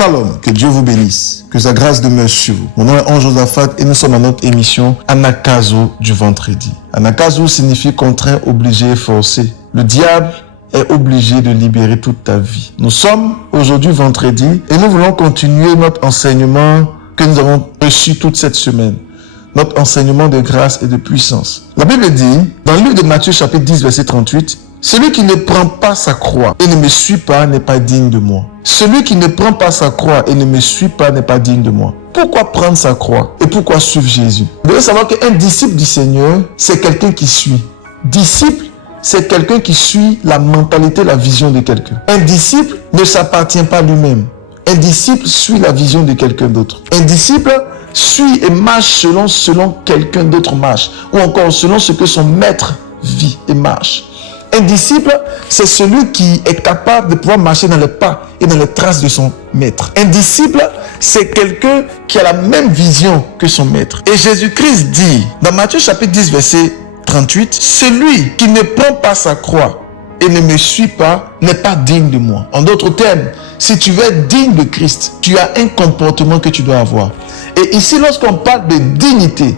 Shalom, que Dieu vous bénisse, que sa grâce demeure sur vous. Mon nom est Ange Josaphat et nous sommes à notre émission Anakazo du vendredi. Anakazo signifie contraint, obligé, forcé. Le diable est obligé de libérer toute ta vie. Nous sommes aujourd'hui vendredi et nous voulons continuer notre enseignement que nous avons reçu toute cette semaine. Notre enseignement de grâce et de puissance. La Bible dit, dans le livre de Matthieu chapitre 10 verset 38, « Celui qui ne prend pas sa croix et ne me suit pas n'est pas digne de moi. Celui qui ne prend pas sa croix et ne me suit pas n'est pas digne de moi. » Pourquoi prendre sa croix et pourquoi suivre Jésus? Vous devez savoir qu'un disciple du Seigneur, c'est quelqu'un qui suit. Disciple, c'est quelqu'un qui suit la mentalité, la vision de quelqu'un. Un disciple ne s'appartient pas lui-même. Un disciple suit la vision de quelqu'un d'autre. Un disciple suit et marche selon quelqu'un d'autre marche, ou encore selon ce que son maître vit et marche. Un disciple, c'est celui qui est capable de pouvoir marcher dans les pas et dans les traces de son maître. Un disciple, c'est quelqu'un qui a la même vision que son maître. Et Jésus-Christ dit, dans Matthieu chapitre 10, verset 38, « Celui qui ne prend pas sa croix et ne me suit pas n'est pas digne de moi. » En d'autres termes, si tu veux être digne de Christ, tu as un comportement que tu dois avoir. Et ici, lorsqu'on parle de dignité,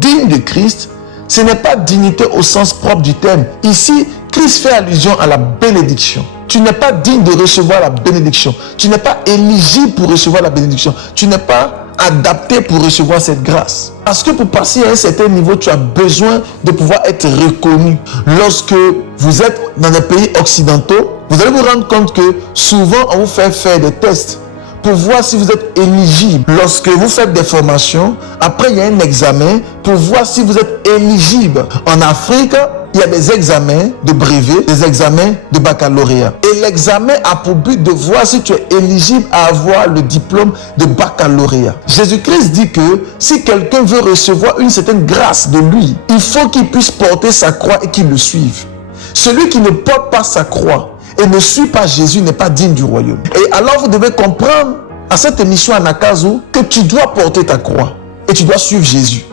digne de Christ, ce n'est pas dignité au sens propre du terme. Ici, Christ fait allusion à la bénédiction. Tu n'es pas digne de recevoir la bénédiction. Tu n'es pas éligible pour recevoir la bénédiction. Tu n'es pas adapté pour recevoir cette grâce. Parce que pour passer à un certain niveau, tu as besoin de pouvoir être reconnu. Lorsque vous êtes dans des pays occidentaux, vous allez vous rendre compte que souvent, on vous fait faire des tests pour voir si vous êtes éligible. Lorsque vous faites des formations, après il y a un examen pour voir si vous êtes éligible. En Afrique, il y a des examens de brevet, des examens de baccalauréat. Et l'examen a pour but de voir si tu es éligible à avoir le diplôme de baccalauréat. Jésus-Christ dit que si quelqu'un veut recevoir une certaine grâce de lui, il faut qu'il puisse porter sa croix et qu'il le suive. Celui qui ne porte pas sa croix et ne suit pas Jésus n'est pas digne du royaume. Et alors vous devez comprendre à cette émission Anakazo que tu dois porter ta croix et tu dois suivre Jésus.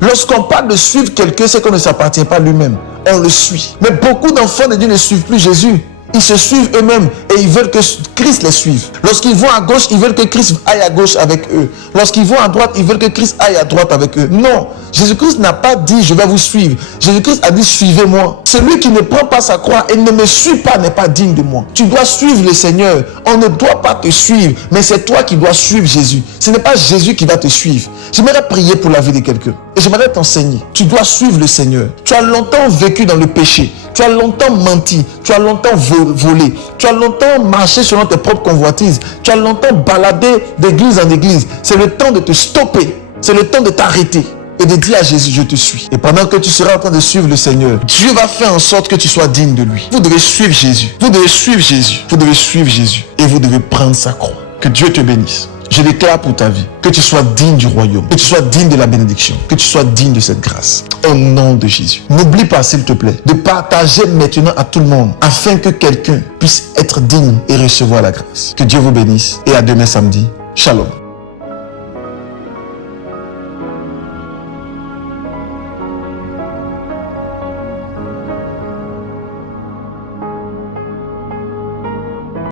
Lorsqu'on parle de suivre quelqu'un, c'est qu'on ne s'appartient pas lui-même. On le suit. Mais beaucoup d'enfants de Dieu ne suivent plus Jésus. Ils se suivent eux-mêmes et ils veulent que Christ les suive. Lorsqu'ils vont à gauche, ils veulent que Christ aille à gauche avec eux. Lorsqu'ils vont à droite, ils veulent que Christ aille à droite avec eux. Non, Jésus-Christ n'a pas dit je vais vous suivre. Jésus-Christ a dit suivez-moi. Celui qui ne prend pas sa croix et ne me suit pas n'est pas digne de moi. Tu dois suivre le Seigneur. On ne doit pas te suivre, mais c'est toi qui dois suivre Jésus. Ce n'est pas Jésus qui va te suivre. J'aimerais prier pour la vie de quelqu'un et j'aimerais t'enseigner. Tu dois suivre le Seigneur. Tu as longtemps vécu dans le péché. Tu as longtemps menti, tu as longtemps volé, tu as longtemps marché selon tes propres convoitises, tu as longtemps baladé d'église en église. C'est le temps de te stopper, c'est le temps de t'arrêter et de dire à Jésus, je te suis. Et pendant que tu seras en train de suivre le Seigneur, Dieu va faire en sorte que tu sois digne de lui. Vous devez suivre Jésus, vous devez suivre Jésus, vous devez suivre Jésus et vous devez prendre sa croix. Que Dieu te bénisse. Je déclare pour ta vie que tu sois digne du royaume, que tu sois digne de la bénédiction, que tu sois digne de cette grâce. Au nom de Jésus. N'oublie pas, s'il te plaît, de partager maintenant à tout le monde afin que quelqu'un puisse être digne et recevoir la grâce. Que Dieu vous bénisse et à demain samedi. Shalom.